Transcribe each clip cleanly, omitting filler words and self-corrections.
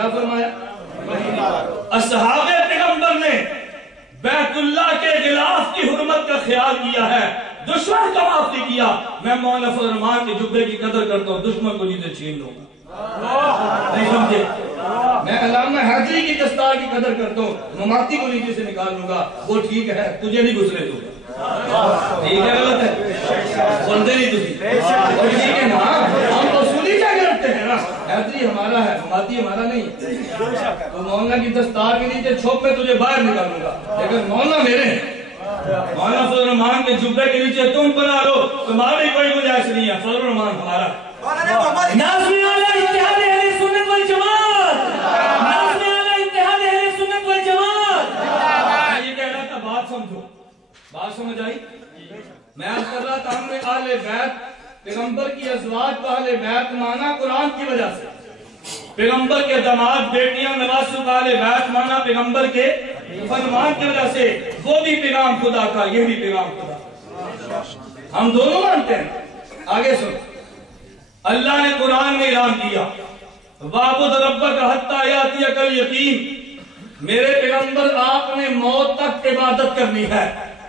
کیا فرمایا؟ اصحاب پیغمبر نے بیت اللہ کے غلاف کی حرمت کا خیال کیا ہے، دشمن کا معاف نہیں کیا۔ میں مولا فضل الرحمان کے جبے کی قدر کرتا ہوں، دشمن کو جیتے چھین لوں گا، نہیں سمجھے؟ میں علامہ حیدری کی دستار کی قدر کرتا ہوں، مماتی کو نیچے سے نکال لوں گا، وہ ٹھیک ہے، تجھے نہیں گھسنے دوں گا۔ ٹھیک ہے، غلط ہے؟ سنتے نہیں تجھے؟ اور ٹھیک ہے نا، ہم اصولی کیا کرتے ہیں نا، حیدری ہمارا ہے، مماتی ہمارا نہیں ہے۔ تو مولانا کی دستار کے نیچے چھوپ میں تجھے باہر نکالوں گا، لیکن مولانا میرے ہیں۔ مولانا فضل الرحمان کے جبے کے نیچے تم بنا لو، تمہاری کوئی گنجائش نہیں ہے، فضل الرحمان ہمارا۔ ناظرین اعلیٰ اتحاد اہل سنت والجماعت، ناظرین اعلیٰ اتحاد اہل سنت والجماعت۔ میں یہ کہہ رہا تھا، بات سمجھو، بات سمجھ آئی؟ میں عرض کر رہا تھا ہم نے اہل بیت، پیغمبر کی ازواج کو اہل بیت مانا قرآن کی وجہ سے، پیغمبر کے داماد بیٹیاں نواسوں کا اہل بیت مانا پیغمبر کے فرمان کی وجہ سے، وہ بھی پیغام خدا کا، یہ بھی پیغام خدا، ہم دونوں مانتے ہیں۔ آگے سن، اللہ نے قرآن میں اعلان کیا وَاعْبُدْ رَبَّكَ حَتَّىٰ يَأْتِيَكَ الْيَقِينُ، میرے پیغمبر آپ نے موت تک عبادت کرنی ہے۔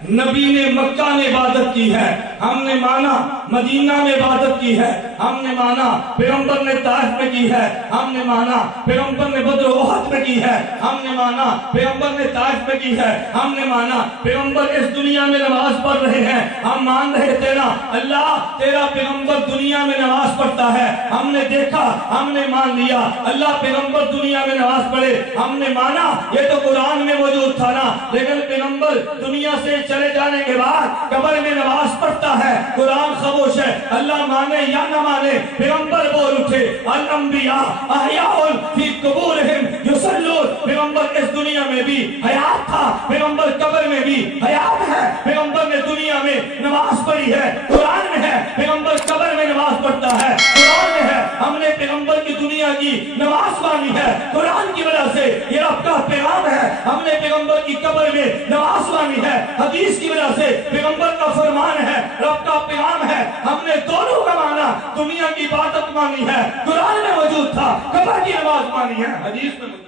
نبی نے مکہ میں عبادت کی ہے، ہم نے مانا مدینہ میں عبادت کی ہے، ہم نے مانا پیغمبر نے طائف میں کی ہے، ہم نے مانا پیغمبر نے بدر و احد میں کی ہے، ہم نے مانا پیغمبر نے طائف میں کی ہے، ہم نے مانا پیغمبر اس دنیا میں نماز پڑھ رہے ہیں، ہم مان رہے تھے نا اللہ تیرا پیغمبر دنیا میں نماز پڑھتا ہے، ہم نے دیکھا، ہم نے مان لیا اللہ پیغمبر دنیا میں نماز پڑھے، ہم نے مانا یہ تو قرآن میں موجود تھا نا، لیکن پیغمبر دنیا سے چلے جانے کے بعد قبر میں نماز پڑھتا ہے، قرآن خاموش ہے، اللہ مانے یا نہ مانے پیغمبر بول اٹھے الانبیاء احیاء فی قبورہم یصلون، پیغمبر اس دنیا میں بھی حیات تھا، پیغمبر قبر میں بھی حیات ہے، پیغمبر نے دنیا میں نماز پڑھی ہے، قرآن میں ہے، پیغمبر قبر میں نماز پڑھتا ہے، قرآن میں ہے، ہم نے پیغمبر کی دنیا کی نماز مانی ہے، قرآن کی وجہ سے یہ رب کا پیغام ہے، ہم نے پیغمبر کی قبر میں نماز مانی ہے، حدیث کی وجہ سے پیغمبر کا فرمان ہے، رب کا پیغام ہے، ہم نے دونوں کا مانا، دنیا کی عبادت مانی ہے، قرآن میں موجود تھا، قبر کی نماز مانی ہے، حدیث میں موجود ہے۔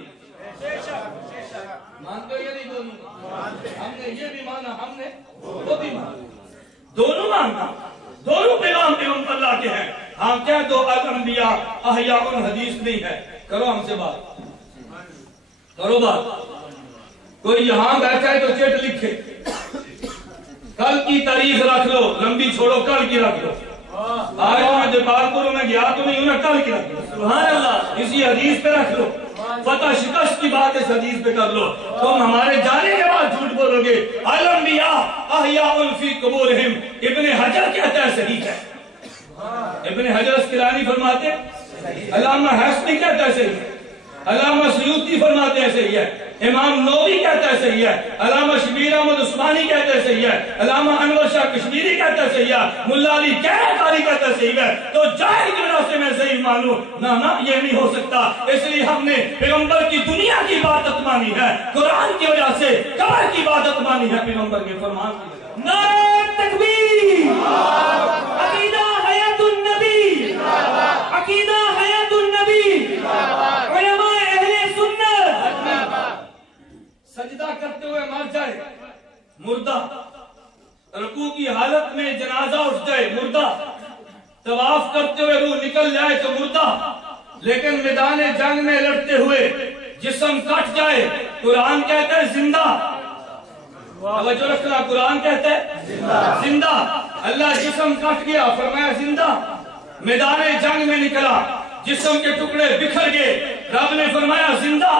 مانتے ہو یہ نہیں دونوں؟ ہم نے یہ بھی مانا، ہم نے وہ بھی مانا، دونوں ماننا، دونوں پیغام پیغمبر اللہ کے ہیں۔ ہم کہہ دو الانبیاء احیاء، حدیث نہیں ہے، کرو ہم سے بات، کرو بات۔ کوئی یہاں بیٹھا ہے تو چٹ لکھے، کل کی تاریخ رکھ لو، لمبی چھوڑو، کل کی رکھ لو۔ آج میں دیپالپور میں گیا تو نہیں ہوں، کل کی رکھ لو، سبحان اللہ، اسی حدیث پہ رکھ لو، فتح شکست کی بات اس حدیث پہ کر لو۔ تم ہمارے جانے کے بعد جھوٹ بولو گے الانبیاء احیاء فی قبورہم، ابن حجر کہتا ہے صحیح ہے، ابن حجر اسقلانی فرماتے ہیں، علامہ حسنی کہتا ہے صحیح ہے، علامہ سیوطی فرماتے ہیں صحیح ہے، امام نووی کہتا ہے صحیح ہے، علامہ شبیر احمد عثمانی کہتا ہے صحیح ہے، علامہ انور شاہ کشمیری کہتا ہے صحیح ہے، ملا علی قاری کہتا ہے صحیح ہے، تو جاہل کی وجہ سے میں صحیح مانوں نہ یہ نہیں ہو سکتا، اس لیے ہم نے پیغمبر کی دنیا کی عبادت مانی ہے، قرآن کی وجہ سے قبر کی عبادت مانی ہے، پیغمبر کے فرمان کی وجہ سے۔ نعرہ تکبیر، عقیدہ حیات النبی، عقیدہ حیات النبی، علماء اہل سنت، سجدہ کرتے ہوئے مر جائے مردہ، رکوع کی حالت میں جنازہ اٹھ جائے مردہ، طواف کرتے ہوئے روح نکل جائے تو مردہ، لیکن میدان جنگ میں لڑتے ہوئے جسم کٹ جائے قرآن کہتا ہے زندہ۔ توجہ رکھنا، قرآن کہتا ہے زندہ، اللہ جسم کٹ گیا فرمایا زندہ، میدان جنگ میں نکلا جسم کے ٹکڑے بکھر گئے رب نے فرمایا زندہ،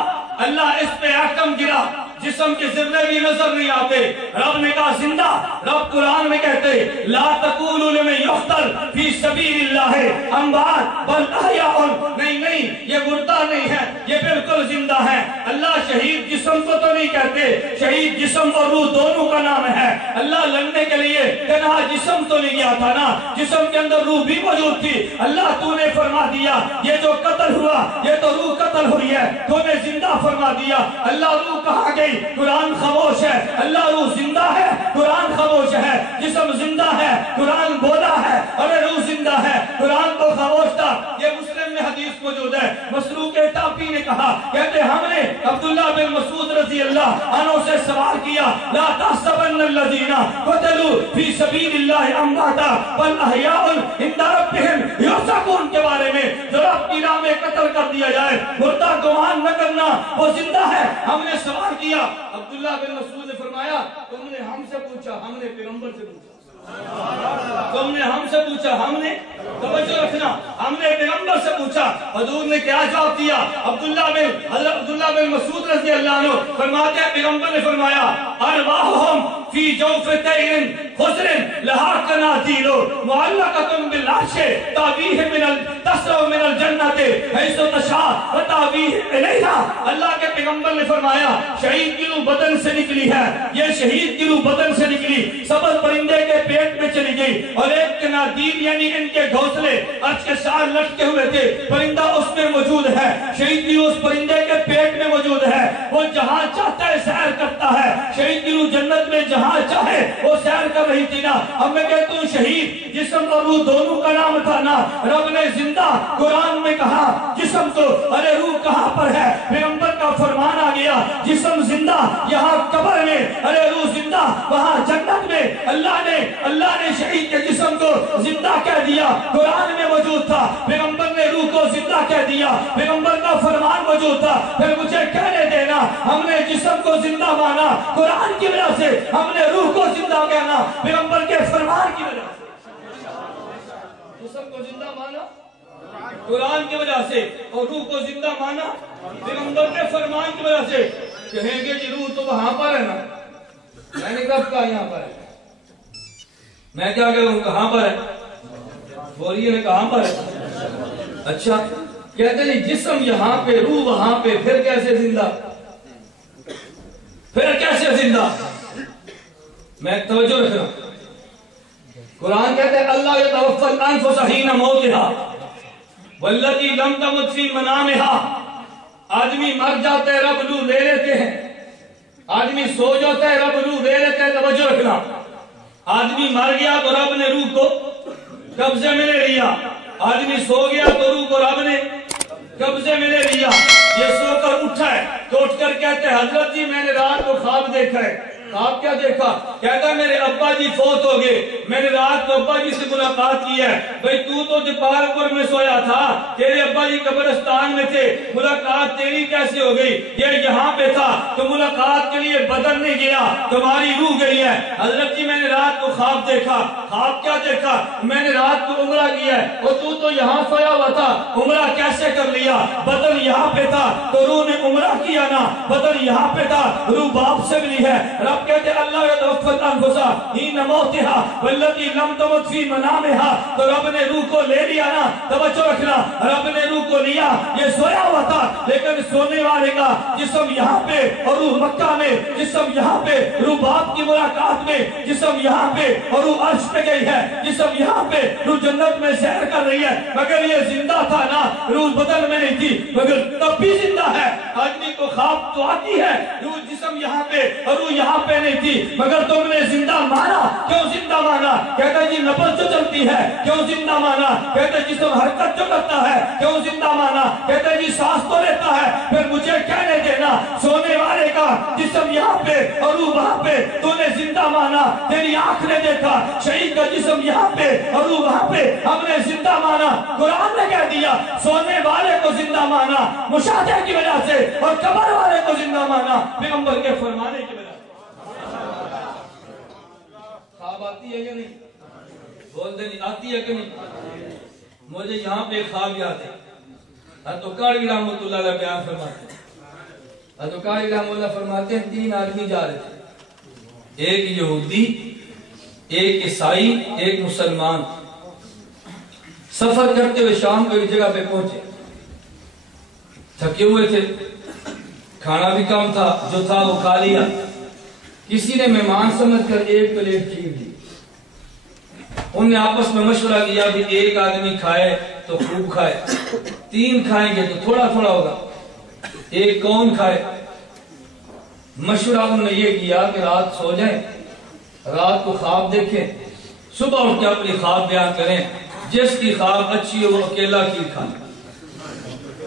اللہ اس پہ ایٹم گرا جسم کے ذرے بھی نظر نہیں آتے، رب نے کہا زندہ۔ رب قرآن میں کہتے لا تقولوا لمن یقتل فی سبیل اللہ اموات بل احیاء، نہیں یہ مردہ نہیں ہے، یہ بالکل زندہ ہے۔ اللہ شہید جسم کو تو نہیں کہتے، شہید جسم اور روح دونوں کا نام ہے۔ اللہ لڑنے کے لیے تنہا جسم تو نہیں گیا تھا نا، جسم کے اندر روح بھی موجود تھی۔ اللہ تو نے فرما دیا یہ جو قتل ہوا یہ تو روح قتل ہوئی ہے، تو نے زندہ فرما دیا۔ اللہ روح کہاں گئی؟ قرآن خاموش ہے، اللہ روح زندہ ہے، قرآن خاموش ہے، جسم زندہ ہے، قرآن بولا ہے، اور روح زندہ ہے، قرآن تو خاموش تھا۔ یہ مسلم میں حدیث موجود ہے، مسروق صحابی نے کہا، کہتے ہم نے عبداللہ بن مسعود رضی اللہ عنہ سے سوال کیا، لا تحسبن الذین قتلوا فی سبیل اللہ امواتا بل احیاء عند ربہم یرزقون کے بارے میں، جو رب کی راہ میں قتل کر دیا جائے مردہ گمان نہ کرنا، وہ زندہ ہے۔ ہم نے سوال کیا، عبداللہ بن مسعود نے فرمایا تم نے ہم سے پوچھا، ہم نے پیغمبر سے پوچھا۔ تم نے ہم سے پوچھا، ہم نے، توجہ رکھنا، ہم نے پیغمبر سے پوچھا۔ حضور نے کیا جواب دیا؟ عبداللہ بن مسعود رضی اللہ عنہ فرماتے ہیں پیغمبر نے فرمایا ارواحہم فی جوف طیر خضر لہا قنادیل معلقۃ بالعرش تاویہ تسرع من الجنۃ حیث تشاء وتاویہ الیہا۔ اللہ کے پیغمبر نے فرمایا شہید کی روح بدن سے نکلی ہے، یہ شہید کی روح بدن سے نکلی، سبز پرندے کے پیٹ میں چلی گئی، اور ایک قنادیل یعنی ان کے گھونسلے عرش کے ساتھ لٹکے ہوئے تھے، پرندہ اس میں موجود ہے، شہید کی روح اس پرندے کے پیٹ میں موجود ہے، وہ جہاں چاہتا ہے سیر کرتا ہے، شہید کی روح جنت میں جہاں چاہے وہ سیر کر رہی تھی نا۔ اب میں کہتا ہوں شہید جسم اور روح دونوں کا نام تھا نا، رب نے زندہ قرآن میں کہا جسم تو، ارے روح کہاں پر ہے؟ پیغمبر کا فرمان آ گیا جسم زندہ یہاں قبر میں، ارے روح زندہ وہاں جنت میں۔ اللہ نے شہید کے جسم کو زندہ کہہ دیا، قرآن میں موجود تھا، پیغمبر نے روح کو زندہ کہہ دیا، پیغمبر کا فرمان موجود تھا۔ پھر مجھے کہنے دینا ہم نے جسم کو زندہ مانا قرآن کی وجہ سے، ہم نے روح کو زندہ کہنا پیغمبر کے فرمان کی وجہ سے، جسم کو زندہ مانا قرآن کی وجہ سے، اور روح کو زندہ مانا پیغمبر کے فرمان کی وجہ سے۔ کہیں گے جی روح تو وہاں پر ہے نا، میں نے کب کہا یہاں پر ہے؟ میں کیا کہوں کہاں پر ہے؟ بولیے نے کہاں پر ہے؟ اچھا کہتے ہیں جسم یہاں پہ روح وہاں پہ، پھر کیسے زندہ؟ پھر کیسے زندہ؟ میں توجہ رکھنا، قرآن کہتے ہیں اللہ یتوفی الانفس حین موتها واللتی لم تمت فی منامها۔ آدمی مر جاتا ہے رب روح لے لیتے ہیں، آدمی سو جاتا ہے رب روح لے لیتے ہیں۔ توجہ رکھنا، آدمی مر گیا تو رب نے روح کو قبضے میں لے لیا، آدمی سو گیا تو روح کو رب نے قبضے میں لے لیا۔ یہ سو کر اٹھا ہے تو اٹھ کر کہتے ہیں حضرت جی میں نے رات کو خواب دیکھا ہے۔ خواب کیا دیکھا؟ کہتا ہے میرے ابا جی فوت ہو گئے، میں نے رات کو ابا جی سے ملاقات کی ہے۔ بھئی تو جپار پور میں سویا تھا، تیرے ابا جی قبرستان میں تھے، ملاقات تیری کیسے ہو گئی؟ یہ یہاں پہ تھا تو ملاقات کے لیے بدن نہیں گیا، تمہاری روح گئی ہے۔ حضرت جی میں نے رات کو خواب دیکھا۔ خواب کیا دیکھا؟ میں نے رات کو عمرہ کیا ہے، اور تو یہاں سویا ہوا تھا، عمرہ کیسے کر لیا؟ بدن یہاں پہ تھا تو روح نے عمرہ کیا نا، بدن یہاں پہ تھا، روح باپ سے ملی ہے۔ رب کہتے اللہ یتوفی الانفس حین موتها واللتی لم تمت فی منامها، تو رب نے روح کو لے لیا نا۔ توجہ رکھنا، رب نے روح کو لیا، یہ سویا ہوا تھا لیکن سونے والے کا جسم یہاں پہ اور روح مکہ میں، جسم یہاں پہ روح باپ کی ملاقات میں، جسم یہاں پہ اور روح عرش پہ گئی ہے، جسم یہاں پہ روح جنت میں سیر کر رہی ہے، مگر یہ زندہ تھا نا، روح بدن میں نہیں تھی مگر تب بھی زندہ ہے۔ آدمی کو خواب تو آتی ہے، روح جسم یہاں پہ اور روح یہاں پہ نہیں تھی مگر تم نے زندہ مانا۔ کیوں زندہ مانا؟ کہتا ہے جی نفس جو چلتی ہے، کیوں زندہ مانا؟ کہتا ہے جسم حرکت جو کرتا ہے، کیوں زندہ مانا؟ کہتا ہے جی سانس تو لیتا ہے۔ پھر مجھے کہنے دینا سونے والے کا جسم یہاں پہ اور روح وہاں پہ، تو نے زندہ مانا، تیری آنکھ نے دیکھا، شہید کا جسم یہاں پہ اور روح وہاں پہ، ہم نے زندہ مانا۔ قرآن نے کہہ دیا سونے والے کو زندہ مانا مشاہدے کی وجہ سے، اور قبر والے کو زندہ مانا پیغمبر کے فرمانے کی وجہ سے۔ خواب آتی ہے یا نہیں؟ بول دے نہیں آتی ہے کہ نہیں؟ مجھے یہاں پہ خواب یاد ہے، اتوکاری رحمت اللہ علیہ بیان فرماتے ہیں، اتوکاری رحمت اللہ فرماتے ہیں 3 آدمی جا رہے تھے، ایک یہودی، ایک عیسائی، ایک مسلمان، سفر کرتے ہوئے شام کو ایک جگہ پہ پہنچے، تھکے ہوئے تھے، کھانا بھی کم تھا، جو تھا وہ کھا لیا۔ کسی نے مہمان سمجھ کر ایک پلیٹ کھیر دی، انہوں نے آپس میں مشورہ کیا کہ ایک آدمی کھائے تو خوب کھائے، 3 کھائیں گے تو تھوڑا تھوڑا ہوگا، ایک کون کھائے؟ مشورہ انہوں نے یہ کیا کہ رات سو جائیں، رات کو خواب دیکھیں، صبح اٹھ کے اپنی خواب بیان کریں، جس کی خواب اچھی ہو وہ اکیلا کھیر کھائے۔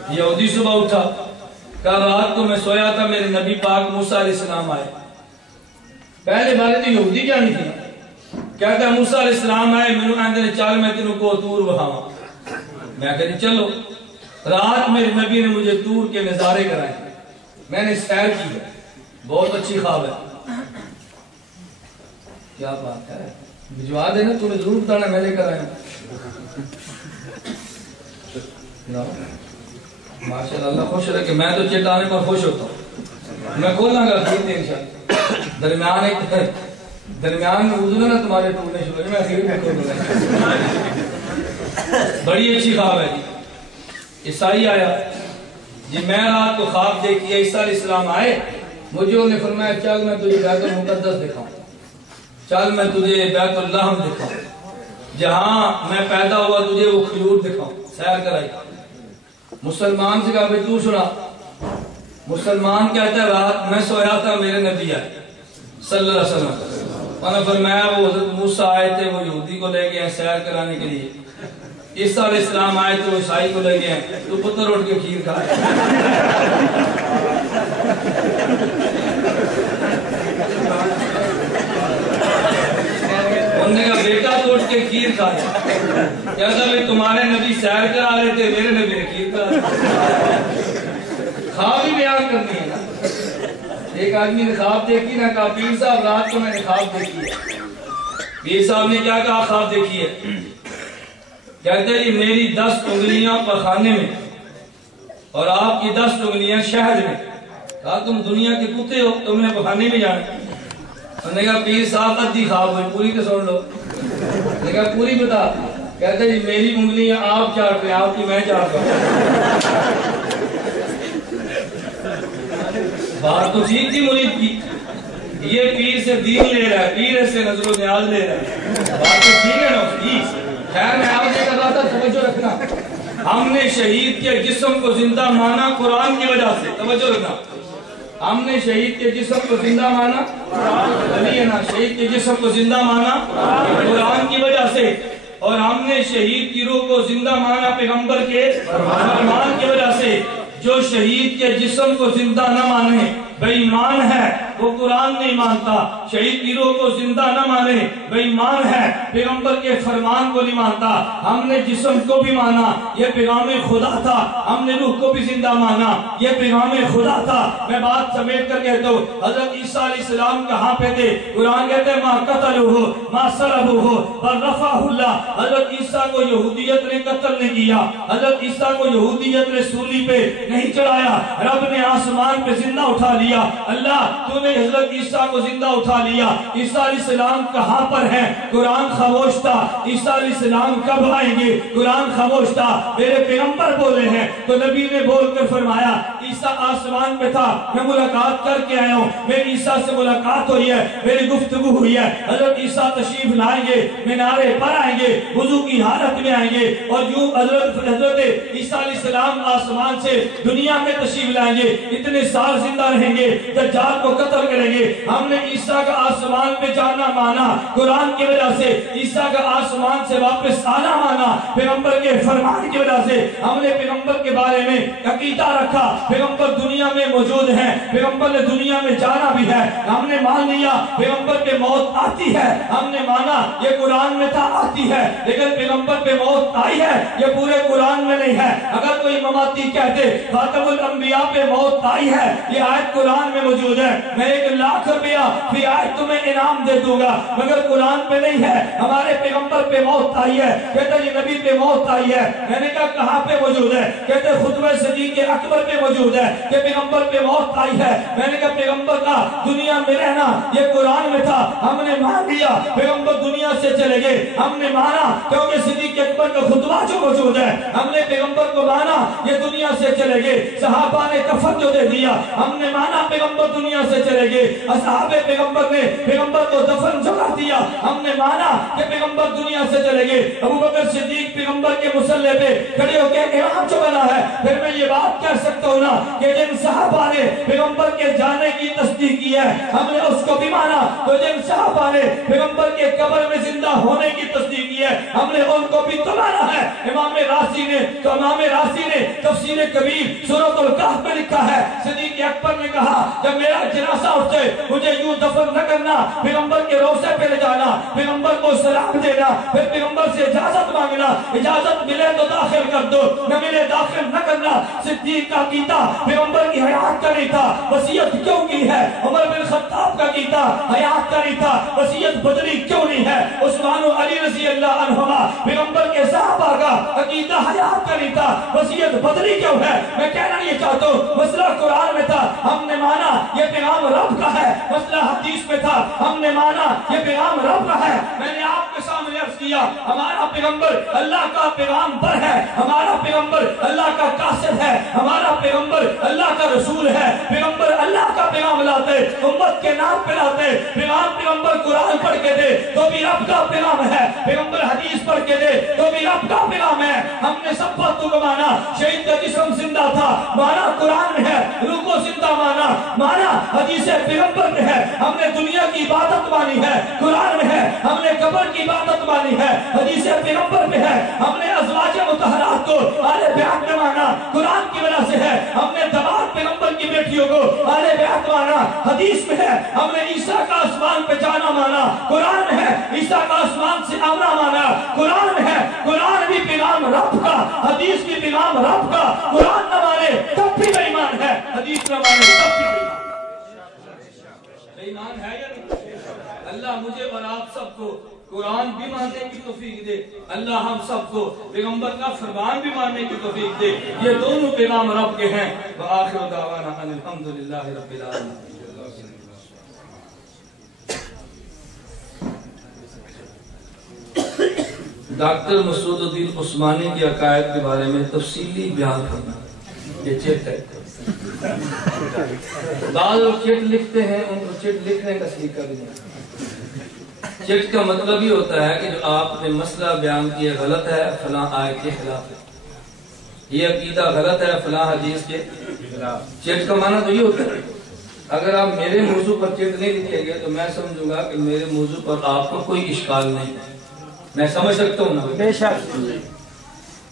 یہودی صبح اٹھا، کہا رات کو میں سویا تھا، میرے نبی پاک موسیٰ علیہ السلام آئے. پہلے بارے تو یہودی کیا نہیں تھی، کہتا ہے موسیٰ علیہ السلام آئے، میں نے کہا چل میں تینوں کو تور بہاواں. میں کہا چلو. رات میرے نبی نے مجھے تور کے نظارے کرائے، میں نے سیر کی ہے، بہت اچھی خواب ہے. کیا بات ہے، بھجوا دینا، تمہیں ضرور بتانا، میں لے کر آیا. ماشاءاللہ اللہ خوش رہے کہ میں تو چٹ آنے پر خوش ہوتا ہوں. میں کھولنا گا خرید انشاءاللہ. درمیان میں وضو نا تمہارے ٹوٹنے شروع ہوئے، میں خرید میں کھولوں گا. بڑی اچھی خواب ہے جی. عیسائی آیا جی، میں رات کو خواب دیکھی ہے. عیسیٰ علیہ السلام آئے، مجھے انہوں نے فرمایا چل میں تجھے بیت المقدس دکھاؤں، چل میں تجھے بیت اللہ دکھاؤں، جہاں میں پیدا ہوا تجھے وہ کھجور دکھاؤں. سیر کرائی. مسلمان سے کہا بھئی تو سنا. مسلمان کہتا ہے رات میں سویا تھا، میرے نبی آئے صلی اللہ علیہ وسلم. انہوں نے فرمایا وہ حضرت موسیٰ آئے تھے، وہ یہودی کو لے گئے ہیں سیر کرانے کے لیے. عیسیٰ علیہ السلام آئے تھے، وہ عیسائی کو لے گئے ہیں، تو پتر اٹھ کے کھیر کھائے. انہوں نے کہا بیٹا تو اٹھ کے کھیر کھائے. کہتا ہے تمہارے نبی سیر کرا رہے تھے، میرے نبی نے کھیر کرا. خواب ہی بیان کرنی ہے نا. ایک آدمی نے خواب دیکھی نا، کہا پیر صاحب رات کو میں نے خواب دیکھی ہے. پیر صاحب نے کیا کہا خواب دیکھی ہے؟ کہتے ہیں یہ میری 10 انگلیاں پخانے میں اور آپ کی 10 انگلیاں شہد میں. کہا تم دنیا کے کتے ہو، تم نے پخانے میں جانا. انہوں نے کہا پیر صاحب ادھی خواب ہوئی، پوری تو سن لو. انہوں نے کہا پوری بتا. کہتے ہیں جی میری انگلیاں آپ چاٹ رہے ہیں، آپ کی میں چاٹ رہا ہوں. بات تو ٹھیک تھی مرید کی، یہ پیر سے دین لے رہا ہے، پیر سے نظر و نیاز لے رہا ہے. بات تو ٹھیک ہے نا اس کی. خیر میں آپ سے کر رہا تھا، توجہ رکھنا. ہم نے شہید کے جسم کو زندہ مانا قرآن کی وجہ سے. توجہ رکھنا. ہم نے شہید کے جسم کو زندہ مانا، علی ہے نا، شہید کے جسم کو زندہ مانا قرآن کی وجہ سے. اور ہم نے شہید کی روح کو زندہ مانا پیغمبر کے فرمان کی وجہ سے. جو شہید کے جسم کو زندہ نہ مانے بے ایمان ہے، وہ قرآن نہیں مانتا. شہید کی روح کو زندہ نہ مانے بے ایمان ہے، پیغمبر کے فرمان کو نہیں مانتا. ہم نے جسم کو بھی مانا، یہ پیغام خدا تھا. ہم نے روح کو بھی زندہ مانا، یہ پیغام خدا تھا. میں بات سمیٹ کر کہتا ہوں، حضرت عیسیٰ علیہ السلام کہاں پہ تھے؟ قرآن کہتے ہیں ما قتلوہ ما صلبوہ بل رفعہ اللہ. حضرت عیسیٰ کو یہودیت نے قتل نہیں کیا، حضرت عیسیٰ کو یہودیت نے سولی پہ نہیں چڑھایا. رب نے آسمان پہ زندہ اٹھا لیا. اللہ تو نے حضرت عیسیٰ کو زندہ اٹھا لیا. عیسیٰ علیہ السلام کہاں پر ہیں؟ قرآن خاموش تھا. عیسیٰ علیہ السلام کب آئیں گے؟ قرآن خاموش تھا. میرے پیغمبر بولے ہیں تو نبی نے بول کر فرمایا عیسیٰ آسمان پہ تھا، میں ملاقات کر کے آیا ہوں. میری عیسیٰ سے ملاقات ہوئی ہے، میری گفتگو ہوئی ہے. حضرت عیسیٰ تشریف لائیں گے، مینارے پر آئیں گے، وضو کی حالت میں آئیں گے، اور یوں حضرت عیسیٰ علیہ السلام آسمان سے دنیا میں تشریف لائیں گے. اتنے سال زندہ رہیں گے، دجال کو قتل کریں گے. ہم نے عیسیٰ کا آسمان پہ جانا مانا قرآن کی وجہ سے. عیسیٰ کا آسمان سے واپس آنا مانا پیغمبر کے فرمان کی وجہ سے. ہم نے پیغمبر کے بارے میں عقیدہ رکھا، پیغمبر دنیا میں موجود ہیں، پیغمبر نے دنیا میں جانا بھی ہے. ہم نے مان لیا پیغمبر پہ موت آتی ہے. ہم نے مانا یہ قرآن میں تھا آتی ہے، لیکن پیغمبر پہ موت آئی ہے یہ پورے قرآن میں نہیں ہے. اگر کوئی مماتی کہتے خاتم الانبیاء پہ موت آئی ہے، یہ آیت قرآن میں موجود ہے، میں 1,00,000 روپیہ فی آیت تمہیں انعام دے دوں گا، مگر قرآن پہ نہیں ہے. ہمارے پیغمبر پہ موت آئی ہے. کہتے یہ نبی پہ موت آئی ہے. میں نے کہا کہاں پہ موجود ہے؟ کہتے خطبہ صدیق اکبر پہ موجود ہے کہ پیغمبر پہ موت آئی ہے. میں نے کہا پیغمبر کا دنیا میں رہنا یہ قرآن میں تھا، ہم نے مان لیا پیغمبر دنیا سے چلے گئے. ہم نے مانا کیونکہ صدیق اکبر کا خطبہ جو موجود ہے، ہم نے پیغمبر کو مانا یہ دنیا سے چلے گئے. صحابہ نے کفن جو دے دیا، ہم نے مانا پیغمبر دنیا سے چلے گئے. اصحاب پیغمبر پیغمبر نے پیغمبر کو دفن جو کر دیا، ہم نے مانا کہ پیغمبر دنیا سے چلے گئے۔ ابو بکر صدیق پیغمبر کے مصلی پہ کھڑے ہو کے امام جو بنا ہے، پھر میں یہ بات کہہ سکتا ہوں نا کہ جن صحابہ نے پیغمبر کے جانے کی تصدیق کی ہے ہم نے اس کو بھی مانا، تو جن صحابہ نے پیغمبر کے قبر میں زندہ ہونے کی تصدیق کی ہے ہم نے ان کو بھی تو مانا ہے۔ امام راضی نے تفسیر کبیر سورۃ الکہف میں لکھا ہے، صدیق اکبر نے کہا جب میرا جنازہ اٹھے مجھے یوں دفن نہ کرنا، پیغمبر کے روضے پہ لے جانا، پیغمبر کو سلام دینا، پھر پیغمبر سے اجازت مانگنا، اجازت ملے تو داخل کر دو، نہ ملے داخل نہ کرنا۔ صدیق کا کیتا پیغمبر کی حیات کا نہیں تھا، وصیت کیوں کی ہے؟ عمر بن خطاب کا کیتا حیات کا نہیں تھا، وصیت بدلی کیوں نہیں ہے؟ عثمان و علی رضی اللہ عنہما پیغمبر کے صحابہ کا عقیدہ حیات کا نہیں تھا، وصیت بدلی کیوں ہے؟ میں کہنا یہ چاہتا ہوں مسئلہ قرآن میں تھا، ہم نے مانا یہ پیغام رب کا ہے، مسئلہ حدیث میں تھا، ہم نے مانا یہ پیغام رب کا ہے۔ میں نے آپ کے سامنے عرض کیا ہمارا پیغمبر اللہ کا پیغام بر ہے، ہمارا پیغمبر اللہ کا قاصد ہے، ہمارا پیغمبر اللہ کا رسول ہے، پیغمبر اللہ کا پیغام لاتے، امت کے نام پہ لاتے، پیغمبر قرآن پڑھ کے دے تو بھی رب کا پیغام ہے، پیغمبر حدیث پڑھ کے دے تو بھی رب کا پیغام ہے۔ ہم نے سب باتوں کو مانا، شہید کا جسم زندہ تھا مانا قرآن میں ہے، روح کو زندہ مانا حدیث پیغمبر میں ہے، ہم نے دنیا کی عبادت مانی ہے قرآن میں ہے، ہم نے قبر کی عبادت مانی ہے حدیث پیغمبر میں ہے، ہم نے ازواج مطہرات کو آل بیت میں مانا قرآن کی وجہ سے ہے، ہم نے دماغ پیغمبر کی بیٹیوں کو آل بیت مانا حدیث میں ہے، ہم نے عیسیٰ کا آسمان پہ جانا مانا قرآن میں ہے، عیسیٰ کا آسمان سے آنا مانا قرآن میں ہے۔ قرآن بھی پیغام رب کا، حدیث بھی پیغام رب کا، قرآن نہ مانے تب بھی بے ایمان ہے، حدیث نہ مانے تب بھی بے ایمان ہے یا نہیں؟ اللہ مجھے اور آپ سب کو قرآن بھی ماننے کی توفیق دے، اللہ ہم سب کو پیغمبر کا فرمان بھی ماننے کی توفیق دے، یہ دونوں پیغام رب کے ہیں۔ وآخر دعوانا ان الحمدللہ رب العالمین۔ ڈاکٹر مسعود الدین عثمانی کے عقائد کے بارے میں تفصیلی بیان کرنا، یہ چٹ ہے۔ بعض لوگ چٹ لکھتے ہیں، ان کو چٹ لکھنے کا سلیقہ بھی نہیں۔ چٹ کا مطلب یہ ہوتا ہے کہ جو آپ نے مسئلہ بیان کیا غلط ہے، فلاں آیت کے خلاف ہے، یہ عقیدہ غلط ہے فلاں حدیث کے خلاف۔ چٹ کا معنی تو یہ ہوتا ہے اگر آپ میرے موضوع پر چٹ نہیں لکھیں گے تو میں سمجھوں گا کہ میرے موضوع پر آپ کو کوئی اشکال نہیں ہے، میں سمجھ سکتا ہوں نا۔ بے شک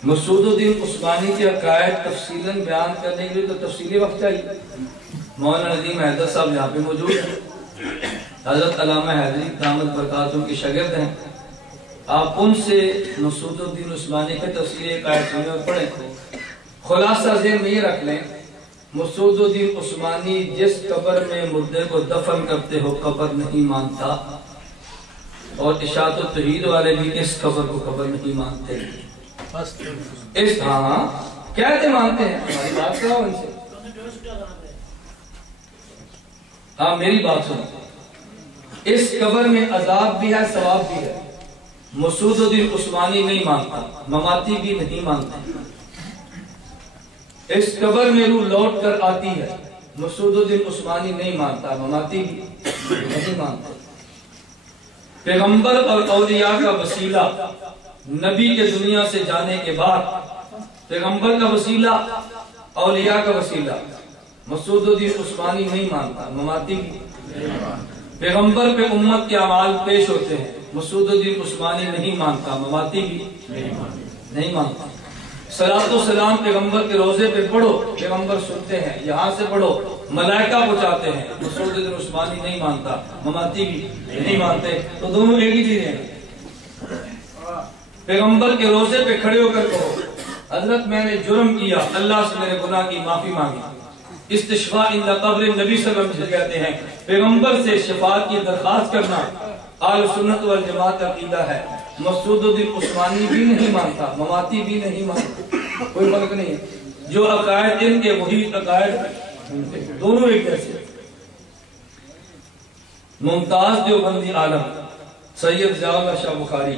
مسعود الدین عثمانی کے عقائد تفصیلاً بیان کرنے کے لیے تو تفصیلی وقت چاہیے۔ مولانا ندیم حیدر صاحب یہاں پہ موجود ہیں، حضرت علامہ حیدری دامت برکاتہم کے شاگرد ہیں، آپ ان سے مسعود الدین عثمانی کے تفصیلی عقائد سنیں اور پڑھیں۔ خلاصہ ذہن میں یہ رکھ لیں، مسعود الدین عثمانی جس قبر میں مردے کو دفن کرتے ہو قبر نہیں مانتا، اور اشاعت التوحید والے بھی اس قبر کو قبر نہیں مانتے، اس ہاں کہتے مانتے ہیں۔ ہماری بات کراؤ ان سے، ہاں میری بات سنو، اس قبر میں عذاب بھی ہے ثواب بھی ہے، مسعود الدین عثمانی نہیں مانتا، مماتی بھی نہیں مانتے۔ اس قبر میں روح لوٹ کر آتی ہے، مسعود الدین عثمانی نہیں مانتا، مماتی بھی نہیں مانتے۔ پیغمبر اور اولیاء کا وسیلہ نبی کے دنیا سے جانے کے بعد، پیغمبر کا وسیلہ اولیاء کا وسیلہ مسعود الدین عثمانی نہیں مانتا، مماتی بھی۔ پیغمبر پہ امت کے اعمال پیش ہوتے ہیں، مسعود الدین عثمانی نہیں مانتا، مماتی بھی نہیں مانتا۔ صلاۃ و سلام پیغمبر کے روزے پہ پڑھو، پیغمبر سنتے ہیں، یہاں سے پڑھو ملائکہ پہنچاتے ہیں، مسعود الدین عثمانی نہیں مانتا، مماتی بھی نہیں مانتے۔ تو دونوں ایک ہی چیز ہیں۔ پیغمبر کے روزے پہ کھڑے ہو کر کہو حضرت میں نے جرم کیا، اللہ سے میرے گناہ کی معافی مانگی۔ استشفاء عند قبر نبی صلی اللہ علیہ وسلم کہتے ہیں پیغمبر سے شفاعت کی درخواست کرنا اہل سنت والجماعت کا عقیدہ ہے۔ مسعود الدین عثمانی بھی نہیں مانتا، مماتی بھی نہیں مانتا، کوئی فرق نہیں ہے۔ جو عقائد ان کے وہی عقائد، دونوں ایک جیسے۔ ممتاز دیوبندی عالم سید ضیاء اللہ شاہ بخاری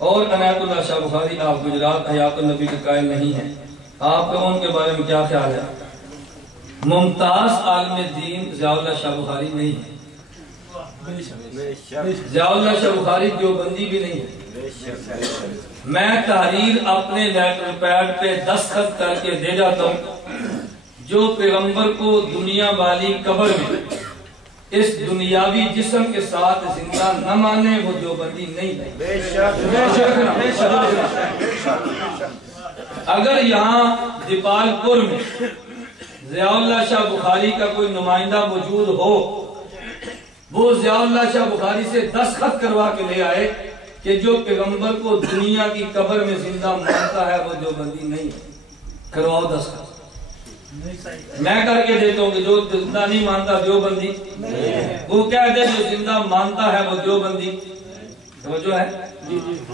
اور عنایت اللہ شاہ بخاری آپ گجرات حیات النبی کے قائل نہیں ہیں، آپ کا ان کے بارے میں کیا خیال ہے؟ ممتاز عالم دین ضیاء اللہ شاہ بخاری نہیں ہے، ضیاء اللہ شاہ بخاری دیوبندی بھی نہیں ہے. میں تحریر اپنے لیٹر پیڈ پہ دستخط کر کے دے جاتا ہوں جو پیغمبر کو دنیا والی قبر میں اس دنیاوی جسم کے ساتھ زندہ نہ مانے وہ دیوبندی نہیں ہے. اگر یہاں دیپال پور میں ضیاء اللہ شاہ بخاری کا کوئی نمائندہ موجود ہو وہ ضیاء اللہ شاہ بخاری سے دستخط کروا کے لے آئے کہ جو پیغمبر کو دنیا کی قبر میں زندہ مانتا ہے وہ دیوبندی نہیں ہے. کرواؤ دستخط. میں کر کے دیتا ہوں کہ جو زندہ نہیں مانتا دیوبندی. وہ کہہ دے جو زندہ مانتا ہے وہ دیوبندی. توجہ ہے.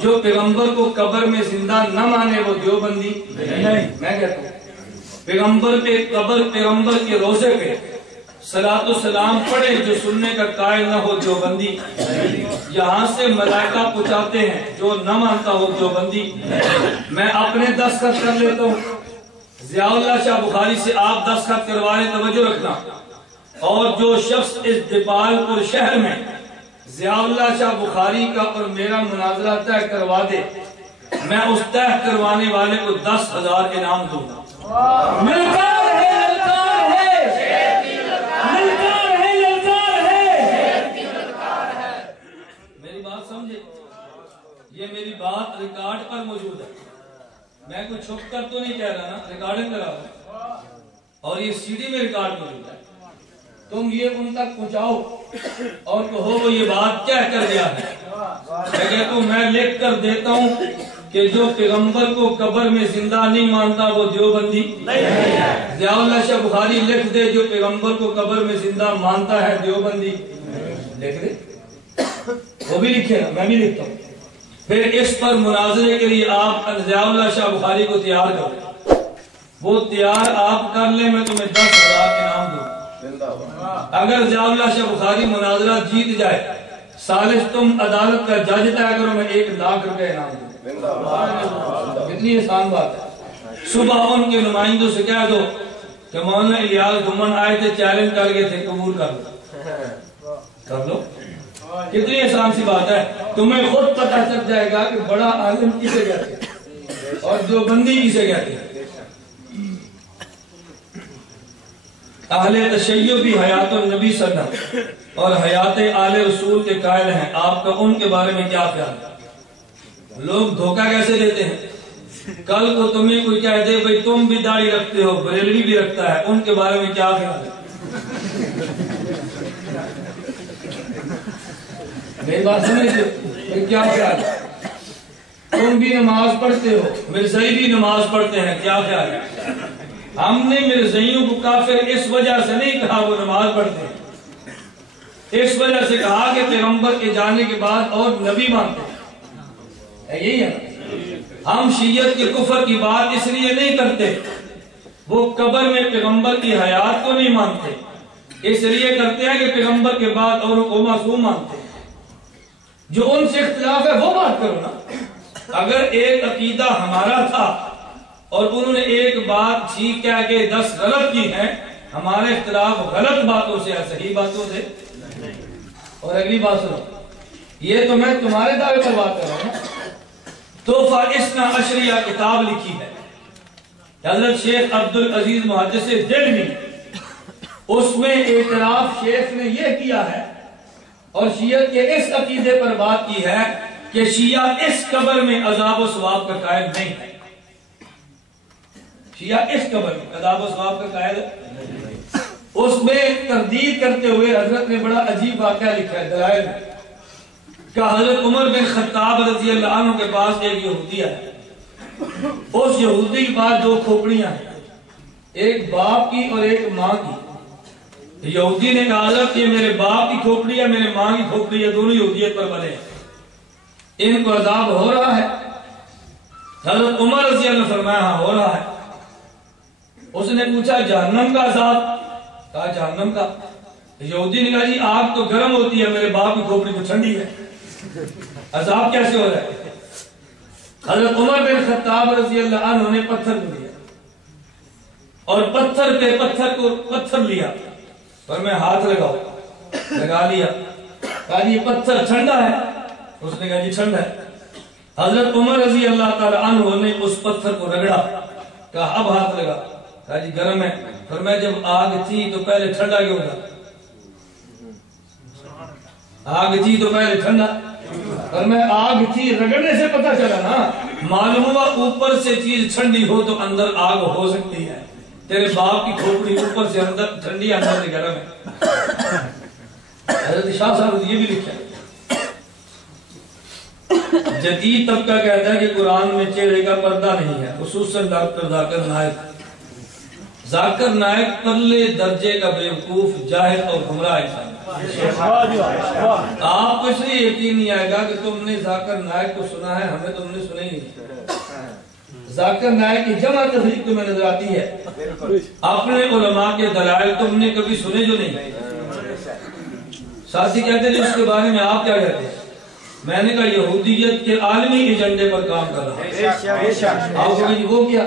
جو پیغمبر کو قبر میں زندہ نہ مانے وہ دیوبندی نہیں. میں کہتا ہوں پیغمبر پہ قبر پیغمبر کے روزے پہ صلاۃ و سلام پڑھے جو سننے کا قائل نہ ہو دیوبندی. یہاں سے ملائکہ پہنچاتے ہیں جو نہ مانتا ہو دیوبندی. میں اپنے دستخط کر لیتا ہوں. ضیاء اللہ شاہ بخاری سے آپ دستخط کروا لیں. توجہ رکھنا. اور جو شخص اس دیپال پور شہر میں ضیاء اللہ شاہ بخاری کا اور میرا مناظرہ طے کروا دے میں اس طے کروانے والے کو 10,000 انعام دوں گا. میری بات سمجھے. یہ میری بات ریکارڈ پر موجود ہے. میں کوئی چھپ کر تو نہیں کہہ رہا نا. ریکارڈنگ کرا رہا اور یہ سی ڈی میں ریکارڈ موجود ہے. تم یہ ان تک پہنچاؤ اور کہو وہ یہ بات کہہ کر گیا ہے. میں کہتا ہوں میں لکھ کر دیتا ہوں کہ جو پیغمبر کو قبر میں زندہ نہیں مانتا وہ دیوبندی نہیں ہے. ضیاء اللہ شاہ بخاری لکھ دے جو پیغمبر کو قبر میں زندہ مانتا ہے دیوبندی. لکھ دے. وہ بھی لکھے گا میں بھی لکھتا ہوں. پھر اس پر مناظرے کے لیے آپ ضیاء اللہ شاہ بخاری کو تیار کر لیں. وہ تیار آپ کر لیں میں تمہیں 10,000 انعام دوں. اگر ضیاء اللہ شاہ بخاری مناظرہ جیت جائے سالس تم عدالت کا جج طے کرو میں 1,00,000 روپے انعام دوں. کتنی آسان بات ہے. صبح ان کے نمائندوں سے کہہ دو کہ مولانا الیاس گھمن آئے تھے چیلنج کر گئے تھے قبول کر لو. کتنی آسان سی بات ہے. تمہیں خود پتہ چل جائے گا کہ بڑا عالم کسے کہتے ہیں اور دیوبندی کسے کہتے ہیں. اہل تشیع بھی حیات النبی صلی اللہ علیہ وسلم اور حیات آل رسول کے قائل ہیں. آپ کا ان کے بارے میں کیا خیال ہے؟ لوگ دھوکہ کیسے دیتے ہیں. کل کو تمہیں کوئی کہہ دے بھئی تم بھی داڑھی رکھتے ہو بریلوی بھی رکھتا ہے ان کے بارے میں کیا خیال ہے؟ میری بات سمجھتے کیا خیال ہے؟ تم بھی نماز پڑھتے ہو مرزائی بھی نماز پڑھتے ہیں کیا خیال ہے؟ ہم نے مرزائیوں کو کافر اس وجہ سے نہیں کہا وہ نماز پڑھتے ہیں. اس وجہ سے کہا کہ پیغمبر کے جانے کے بعد اور نبی مانتے ہیں. یہی ہے نا. ہم شیعت کے کفر کی بات اس لیے نہیں کرتے وہ قبر میں پیغمبر کی حیات کو نہیں مانتے. اس لیے کرتے ہیں کہ پیغمبر کے بعد اور کو معصوم مانتے ہیں. جو ان سے اختلاف ہے وہ بات کرو نا. اگر ایک عقیدہ ہمارا تھا اور انہوں نے ایک بات ٹھیک کہہ کے 10 غلط کی ہیں ہمارے اختلاف غلط باتوں سے ہے صحیح باتوں سے. اور اگلی بات سنو یہ تو میں تمہارے دعوے پر بات کر رہا ہوں. تحفہ اثنا عشریہ کتاب لکھی ہے حضرت شیخ عبدالعزیز محدث دہلوی. اس میں اعتراف شیخ نے یہ کیا ہے اور شیعت کے اس عقیدے پر بات کی ہے کہ شیعہ اس قبر میں عذاب و ثواب کا قائل نہیں ہے. شیعہ اس قبر میں عذاب و ثواب کا قائل ہے. اس میں تردید کرتے ہوئے حضرت نے بڑا عجیب واقعہ لکھا ہے دلائل میں کہ حضرت عمر بن خطاب رضی اللہ عنہ کے پاس ایک یہودی ہے. اس یہودی کے پاس 2 کھوپڑیاں ہیں ایک باپ کی اور ایک ماں کی. یہودی نے کہا حضرت یہ میرے باپ کی کھوپڑی ہے میرے ماں کی کھوپڑی ہے دونوں یہودیت پر بنے ان کو عذاب ہو رہا ہے. حضرت عمر رضی اللہ عنہ فرمایا ہاں ہو رہا ہے. اس نے پوچھا جہنم کا عذاب کہا جہنم کا. یہودی نے کہا جی آگ تو گرم ہوتی ہے میرے باپ کی کھوپڑی تو ٹھنڈی ہے عذاب کیسے ہو رہا ہے. حضرت عمر بن خطاب رضی اللہ عنہ نے پتھر لیا اور پتھر پہ پتھر کو پتھر لیا پر میں ہاتھ لگا لیا کہا یہ پتھر ٹھنڈا ہے؟ اس نے کہا جی ٹھنڈا ہے۔ حضرت عمر رضی اللہ تعالی عنہ نے اس پتھر کو رگڑا، کہا اب ہاتھ لگا، کہا جی گرم ہے۔ فرمایا جب آگ تھی تو پہلے ٹھنڈا کیوں تھا؟ آگ تھی تو پہلے ٹھنڈا، فرمایا آگ تھی رگڑنے سے پتہ چلا نا، معلوم ہوا اوپر سے چیز ٹھنڈی ہو تو اندر آگ ہو سکتی ہے۔ تیرے باپ کی کھوپڑی اوپر سے اندر ٹھنڈی اندر سے گرم ہے۔ حضرت شاہ صاحب یہ بھی لکھا ہے، جدید طبقہ کہتا ہے کہ قرآن میں چہرے کا پردہ نہیں ہے، خصوصاً ڈاکٹر ذاکر نائک۔ ذاکر نائک پرلے درجے کا بیوقوف، جاہل اور گمراہ انسان۔ آپ کو اس لیے یقین نہیں آئے گا کہ تم نے ذاکر نائک کو سنا ہے، ہمیں تم نے سنا ہی نہیں۔ ذاکر نائک کی جمع تفریق تمہیں نظر آتی ہے، اپنے علماء کے دلائل تم نے کبھی سنے جو نہیں۔ ساتھی کہتے ہیں اس کے بارے میں آپ کیا کہتے ہیں؟ میں نے کہا یہودیت کے عالمی ایجنڈے پر کام کر رہا ہوں۔ آپ کو وہ کیا؟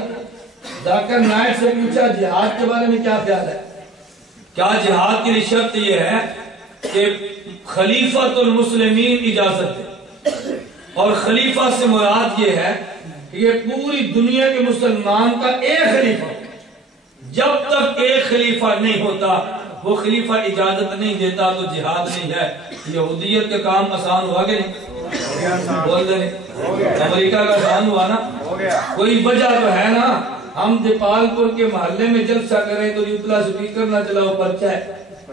ذاکر نائک سے پوچھا جہاد کے بارے میں کیا خیال ہے؟ کیا جہاد کے لیے شرط یہ ہے کہ خلیفۃ المسلمین اجازت دے؟ اور خلیفہ سے مراد یہ ہے کہ یہ پوری دنیا کے مسلمان کا ایک خلیفہ، جب تک ایک خلیفہ نہیں ہوتا وہ خلیفہ اجازت نہیں دیتا تو جہاد نہیں ہے۔ یہودیت کا کام آسان ہوا کہ نہیں؟ بول دے نہیں؟ امریکہ کا آسان ہوا نا؟ کوئی وجہ تو ہے نا؟ ہم دیپال پور کے محلے میں جلسہ کریں تو یوتلا سپیکر نہ چلاؤ پرچہ ہے،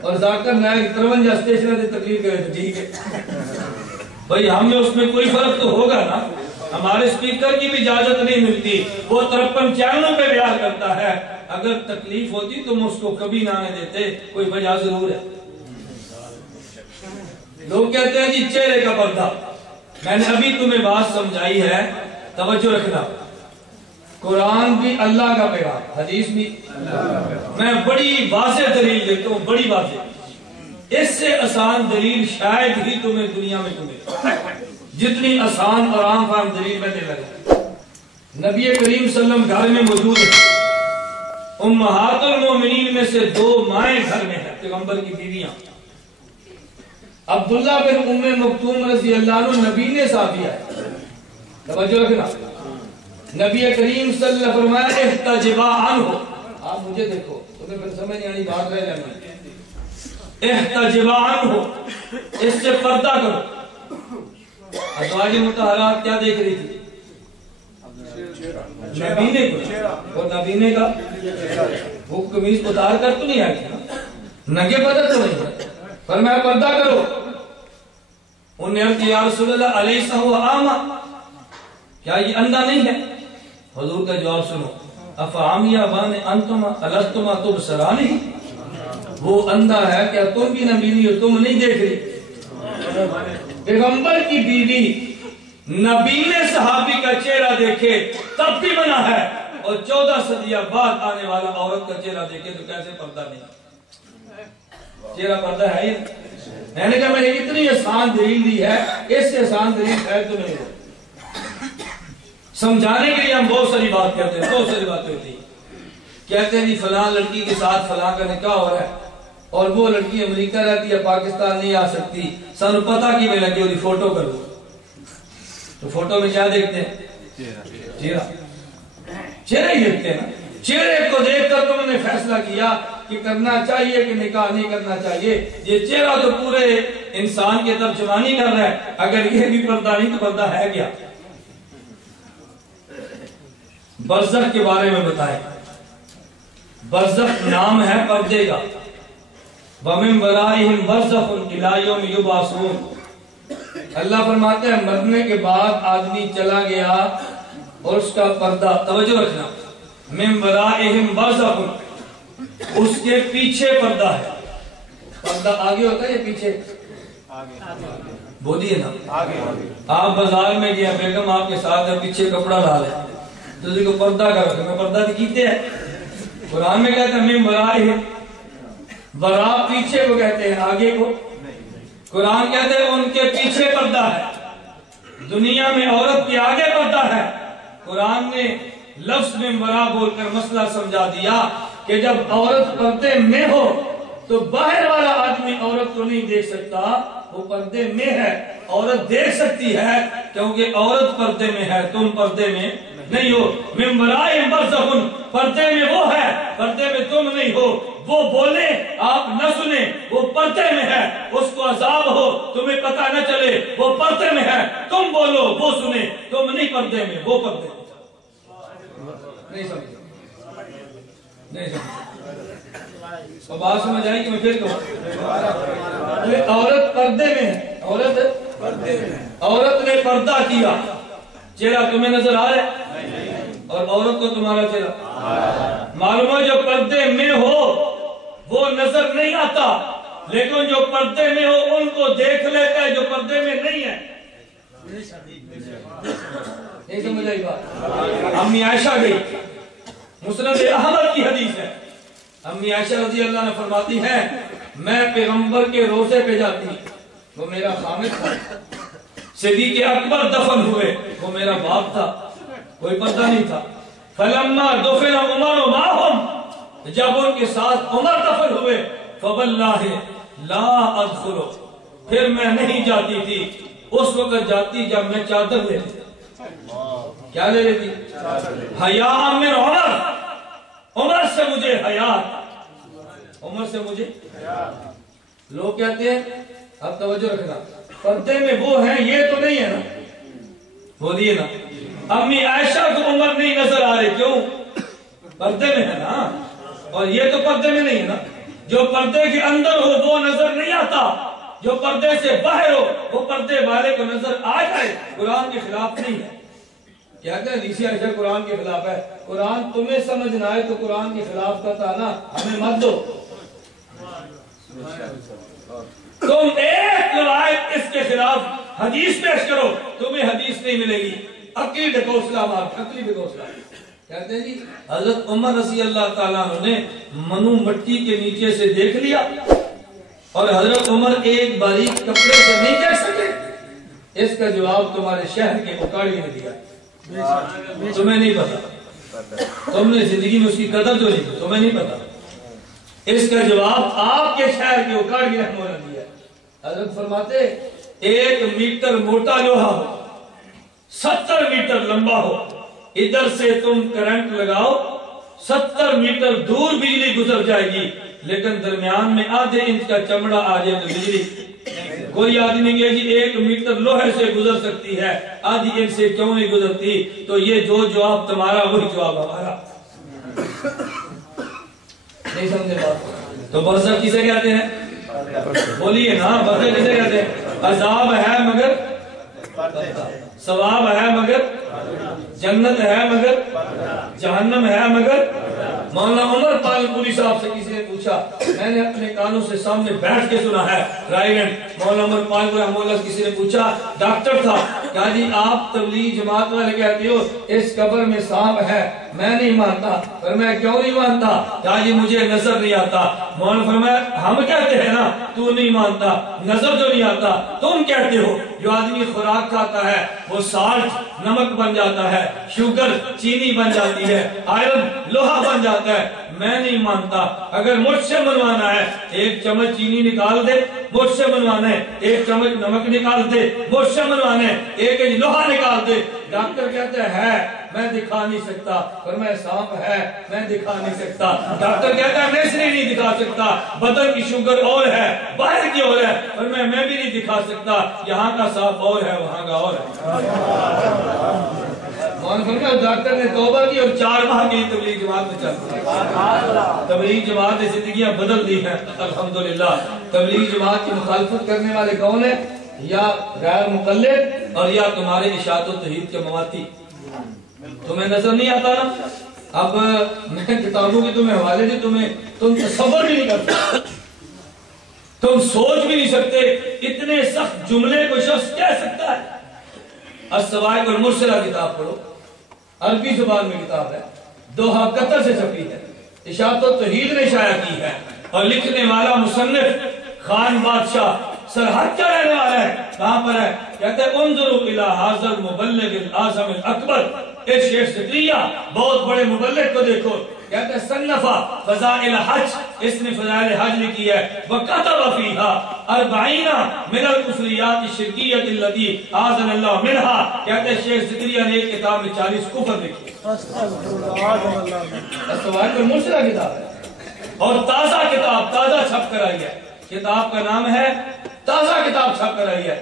اور ذاکر نائک 53 اسٹیشن سے تقریر کرے تو ٹھیک ہے بھائی، ہم میں اس میں کوئی فرق تو ہوگا نا؟ ہمارے سپیکر کی بھی اجازت نہیں ملتی، وہ 53 چینلوں پہ بیان کرتا ہے، اگر تکلیف ہوتی تو ہم اس کو کبھی نہ دیتے، کوئی وجہ ضرور ہے۔ لوگ کہتے ہیں جی چہرے کا پردہ، میں نے ابھی تمہیں بات سمجھائی ہے، توجہ رکھنا، قرآن بھی اللہ کا پیغام، حدیث بھی۔ میں بڑی واضح دلیل دیتا ہوں، بڑی واضح، اس سے آسان دلیل شاید ہی تمہیں دنیا میں تمہیں، جتنی آسان اور عام فہم دلیل میں دے لگا۔ نبی کریم صلی اللہ علیہ وسلم گھر میں موجود ہے، امہات المومنین میں سے 2 مائیں گھر میں ہیں، پیغمبر کی بیویاں۔ عبداللہ بن ام مکتوم رضی اللہ عنہ نبی نے صاحب ہے، توجہ رکھنا، نبی کریم صلی اللہ علیہ وسلم فرمایا احتجبا عنہ، آپ مجھے دیکھو، تمہیں پھر سمجھ نہیں آنی بات رہ جانی، احتجبا عنہ، اس سے پردہ کرو۔ ازواج مطہرات کیا دیکھ رہی تھی؟ نبینے کو، اور نبینے کا وہ قمیض اتار کر تو نہیں آئی تھی، نگے بدل تو نہیں، فرمایا پردہ کرو۔ انہوں نے عرض یا رسول اللہ علیہ ہو آما، کیا یہ اندھا نہیں ہے؟ حضور کا جواب سنو، افعامیہ بان انتما الستما تبصرانی، وہ اندھا ہے کیا تم بھی نبینی ہو، تم نہیں دیکھ رہی؟ پیغمبر کی بیوی نبی نے صحابی کا چہرہ دیکھے تب بھی منع ہے، اور 14 صدیہ بعد آنے والا عورت کا چہرہ دیکھے تو کیسے پردہ نہیں؟ چہرہ پردہ ہے یہ؟ میں نے کہا میں نے اتنی آسان دلیل دی ہے، اس سے آسان دلیل ہے تو نہیں ہو۔ سمجھانے کے لیے ہم بہت ساری بات کرتے ہیں، بہت ساری باتیں ہوتی ہیں، کہتے ہیں جی فلاں لڑکی کے ساتھ فلاں کا نکاح ہو رہا ہے، اور وہ لڑکی امریکہ رہتی ہے، پاکستان نہیں آ سکتی، سانو پتہ کی میں لگی ہوئی فوٹو کر دو، تو فوٹو میں کیا دیکھتے ہیں؟ چہرہ، چہرہ ہی دیکھتے ہیں نا۔ چہرے کو دیکھ کر تم نے فیصلہ کیا کہ کرنا چاہیے کہ نکاح نہیں کرنا چاہیے، یہ چہرہ تو پورے انسان کے ترجمانی کر رہا ہے، اگر یہ بھی پردہ نہیں تو پردہ ہے کیا؟ برزخ کے بارے میں بتائیں، برزخ نام ہے پردے کا، وَمِن وَرَائِهِمْ بَرْزَخٌ إِلَىٰ يَوْمِ يُبْعَثُونَ، اللہ فرماتے ہیں مرنے کے بعد آدمی چلا گیا اور اس کا پردہ، توجہ رکھنا، مِن وَرَائِهِمْ بَرْزَخٌ، اس کے پیچھے پردہ ہے۔ پردہ آگے ہوتا ہے یا پیچھے؟ بولیے نا، آپ بازار میں گیا، بیگم آپ کے ساتھ ہے، پیچھے کپڑا لا لے، دوسری کو پردہ کرو، کہ میں پردہ دکھیتے ہیں، قرآن میں کہتا ہے مِن وَرَائِهِمْ، ورا پیچھے کو کہتے ہیں، آگے کو قرآن کہتے ہیں ان کے پیچھے پردہ ہے۔ دنیا میں عورت کے آگے پردہ ہے، قرآن نے لفظ میں ورا بول کر مسئلہ سمجھا دیا کہ جب عورت پردے میں ہو تو باہر والا آدمی آدمی عورت کو نہیں دیکھ سکتا وہ پردے میں ہے، عورت دیکھ سکتی ہے کیونکہ عورت پردے میں ہے، تم پردے میں نہیں ہو۔ من ورائے برزخ، پردے میں وہ ہے، پردے میں تم نہیں ہو۔ وہ بولے آپ نہ سنیں، وہ پردے میں ہے، اس کو عذاب ہو تمہیں پتہ نہ چلے، وہ پردے میں ہے۔ تم بولو وہ سنے، تم نہیں پردے میں، وہ پردے میں۔ نہیں سمجھ نہیں سمجھ اب بات سمجھ آئی کہ میں پھر کہوں؟ عورت پردے میں ہے، عورت پردے میں، عورت نے پردہ کیا، چہرہ تمہیں نظر آ رہا ہے اور عورت کو تمہارا چہرہ معلوم ہے۔ جو پردے میں ہو وہ نظر نہیں آتا، لیکن جو پردے میں ہو ان کو دیکھ لیتا ہے جو پردے میں نہیں ہے۔ نہیں سمجھ آئی بات؟ امی عائشہ گئی، مسند احمد کی حدیث ہے، امی عائشہ رضی اللہ عنہ فرماتی ہے میں پیغمبر کے روزے پہ جاتی، وہ میرا خامد تھا، صدیق اکبر دفن ہوئے، وہ میرا باپ تھا، کوئی پردہ نہیں تھا۔ فلما دفن عمر معهم، جب ان کے ساتھ عمر دفن ہوئے، فواللہ لا ادخل، پھر میں نہیں جاتی تھی، اس وقت جاتی جب میں چادر لے لیتی۔ کیا لے لیتی؟ حیاء من عمر، عمر سے مجھے حیا، عمر سے مجھے۔ لوگ کہتے ہیں، اب توجہ رکھنا، پردے میں وہ ہیں یہ تو نہیں ہے نا، بولیے نا۔ امی عائشہ کو عمر نہیں نظر آ رہے، کیوں؟ پردے میں ہے نا، اور یہ تو پردے میں نہیں ہے نا۔ جو پردے کے اندر ہو وہ نظر نہیں آتا، جو پردے سے باہر ہو وہ پردے والے کو نظر آ جائے، قرآن کے خلاف نہیں ہے۔ کیا کہ حدیث عائشہ قرآن کے خلاف ہے؟ قرآن تمہیں سمجھ نہ آئے تو قرآن کے خلاف کا تانا ہمیں مت دو۔ تم ایک روایت اس کے خلاف حدیث پیش کرو، تمہیں حدیث نہیں ملے گی۔ عقلی ڈھکوسلا مار، عقلی ڈھکوسلا۔ کہتے ہیں جی حضرت عمر رضی اللہ تعالیٰ عنہ نے منو مٹی کے نیچے سے دیکھ لیا اور حضرت عمر ایک باریک کپڑے سے نہیں دیکھ سکے، اس کا جواب تمہارے شہر کے اکاڑی نے دیا۔ تمہیں نہیں پتا، تم نے زندگی میں اس کی قدر جو نہیں، تمہیں نہیں پتا، اس کا جواب آپ کے شہر کے اکاڑی رحمہ اللہ نے دیا۔ حضرت فرماتے 1 میٹر موٹا لوہا ہو، 70 میٹر لمبا ہو، ادھر سے تم کرنٹ لگاؤ 70 میٹر دور بجلی گزر جائے گی، لیکن درمیان میں آدھے انچ کا چمڑا آ جائے تو بجلی کوئی آدمی نہیں ہے جی 1 میٹر لوہے سے گزر سکتی ہے، آدھی انچ سے کیوں نہیں گزرتی؟ تو یہ جو جواب تمہارا وہی جواب ہمارا۔ نہیں سمجھے بات؟ تو برزخ کسے کہتے ہیں؟ بولیے نا، برزخ کسے کہتے ہیں؟ عذاب ہے مگر ثواب ہے مگر، جنت ہے مگر، جہنم ہے مگر۔ مولانا عمر پال پوری صاحب سے کسی نے پوچھا، میں نے اپنے کانوں سے سامنے بیٹھ کے سنا ہے، رائیگنڈ مولانا عمر پال پوری رحمہ اللہ سے کسی نے پوچھا، ڈاکٹر تھا، کہا جی آپ تبلیغ جماعت والے کہتے ہو اس قبر میں سانپ ہے، میں نہیں مانتا۔ پر میں کیوں نہیں مانتا؟ کہا جی مجھے نظر نہیں آتا۔ مولانا فرمایا ہم کہتے ہیں نا تو نہیں مانتا، نظر جو نہیں آتا تم کہتے ہو۔ جو آدمی خوراک کھاتا ہے وہ سالٹ نمک بن جاتا ہے، شوگر چینی بن جاتی ہے، آئرن لوہا بن جاتا ہے۔ میں نہیں مانتا، اگر مجھ سے بنوانا ہے 1 چمچ چینی نکال دے، مجھ سے بنوانا ہے 1 چمچ نمک نکال دے، مجھ سے بنوانا ہے 1 انچ لوہا نکال دے۔ ڈاکٹر کہتا ہے میں دکھا نہیں سکتا، پر میں سانپ ہے میں دکھا نہیں سکتا۔ ڈاکٹر کہتا ہے میں اس لیے نہیں دکھا سکتا، بدن کی شوگر اور ہے باہر کی اور ہے، پر میں بھی نہیں دکھا سکتا، یہاں کا سانپ اور ہے وہاں کا اور ہے۔ ڈاکٹر نے توبہ کی اور 4 ماہ کی تبلیغ جماعت میں چلتا، تبلیغ جماعت نے زندگیاں بدل دی ہیں الحمدللہ۔ تبلیغ جماعت کی مخالفت کرنے والے کون ہیں؟ یا غیر مقلد اور یا تمہارے اشاعت و توحید کے مواتی۔ تمہیں نظر نہیں آتا نا؟ اب میں کتابوں کی تمہیں حوالے دی، تم تصور بھی نہیں کرتے، تم سوچ بھی نہیں سکتے اتنے سخت جملے کو شخص کہہ سکتا ہے۔ السوائق المرسلہ کتاب پڑھو، عربی زبان میں کتاب ہے، دوحہ قطر سے چھپی ہے، اشاعت و توحید نے شائع کی ہے، اور لکھنے والا مصنف خان بادشاہ سرحد کا رہنے والا ہے۔ کہاں پر ہے؟ کہتے ہیں انظروا الی ھذا المبلغ الاعظم الاکبر، ایک شیخ زکریا بہت بڑے مبلغ کو دیکھو کہتے ہیں صنفا فضائل حج، اس نے فضائل حج لکھی ہے، وکتب فیہا 40 من الکفریات الشرکیۃ التي اعاذنا اللہ منها، کہتے ہیں شیخ زکریا نے ایک کتاب میں 40 کفر لکھے، استوائے پر مشرہ کتاب ہے، اور تازہ کتاب تازہ چھپ کر آئی ہے، کتاب کا نام ہے تازہ کتاب چھپ کر آئی ہے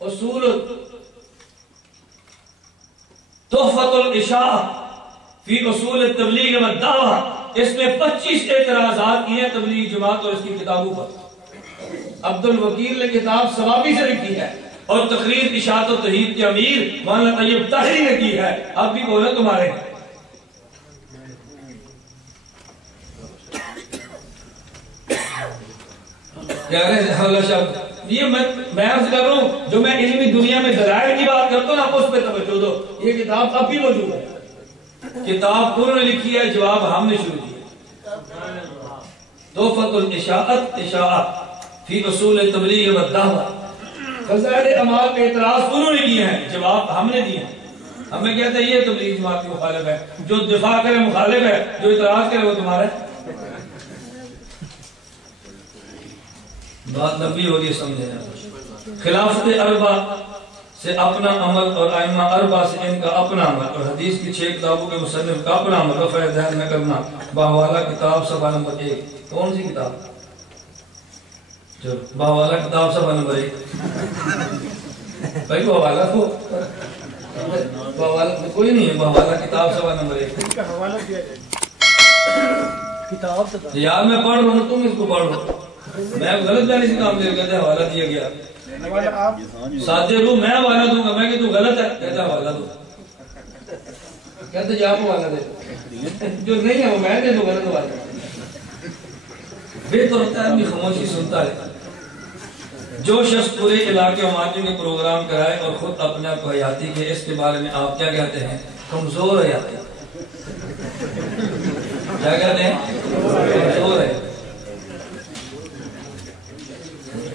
اصول تحفۃ الاشاعہ فی اصول التبلیغ والدعوہ، اس میں 25 اعتراضات کیے ہیں تبلیغ جماعت اور اس کی کتابوں پر۔ عبد الوکیل نے کتاب ثوابی سے لکھی ہے، اور تقریر اشاعت و توحید کے امیر مولانا طیب طاہری نے کی ہے، اب بھی بولے تمہارے کہہ رہے ہیں اللہ شاہ، یہ میں عرض کر رہا ہوں جو میں علمی دنیا میں دلائل کی بات کرتا ہوں نا، آپ اس پہ توجہ دو، یہ کتاب اب بھی موجود ہے، کتاب انہوں نے لکھی ہے، جواب ہم نے شروع کیا، تحفۃ الاشاعت اشاعہ فی اصول التبلیغ والدعوہ، فضائل اعمال پہ اعتراض انہوں نے کیے ہیں، جواب ہم نے دیے ہیں۔ ہمیں کہتے ہیں یہ تبلیغ جماعت کی مخالف ہے، جو دفاع کرے مخالف ہے، جو اعتراض کرے وہ تمہارا ہے۔ بات لمبی ہو رہی سمجھے، خلافت اربع سے اپنا عمل اور ائمہ اربع سے ان کا اپنا عمل، اور حدیث کی 6 کتابوں کے مصنف کا اپنا عمل رفع ذہن نہ کرنا، باہوالا کتاب صفحہ نمبر 1۔ کون سی کتاب؟ جو باہوالا کتاب صفحہ نمبر 1 بھائی باہوالا کو باہوالا کوئی نہیں ہے، باہوالا کتاب صفحہ نمبر 1 کا حوالہ دیا جائے کتاب یار میں پڑھ رہا ہوں، تم اس کو پڑھ رہا ہو، میں غلط جانے سے کام دے کہتے حوالہ دیا گیا، ساتھ روح میں حوالہ دوں گا، میں کہ تو غلط ہے، کہتا حوالہ دو، کہتے جی آپ حوالہ دے، جو نہیں ہے وہ میں دے دو غلط حوالہ، بہتر ہوتا ہے اپنی خاموشی سنتا ہے۔ جو شخص پورے علاقے وماجوں کے پروگرام کرائے اور خود اپنے آپ کو حیاتی کے، اس کے بارے میں آپ کیا کہتے ہیں؟ کمزور حیاتی، کیا کہتے ہیں؟ کمزور ہے۔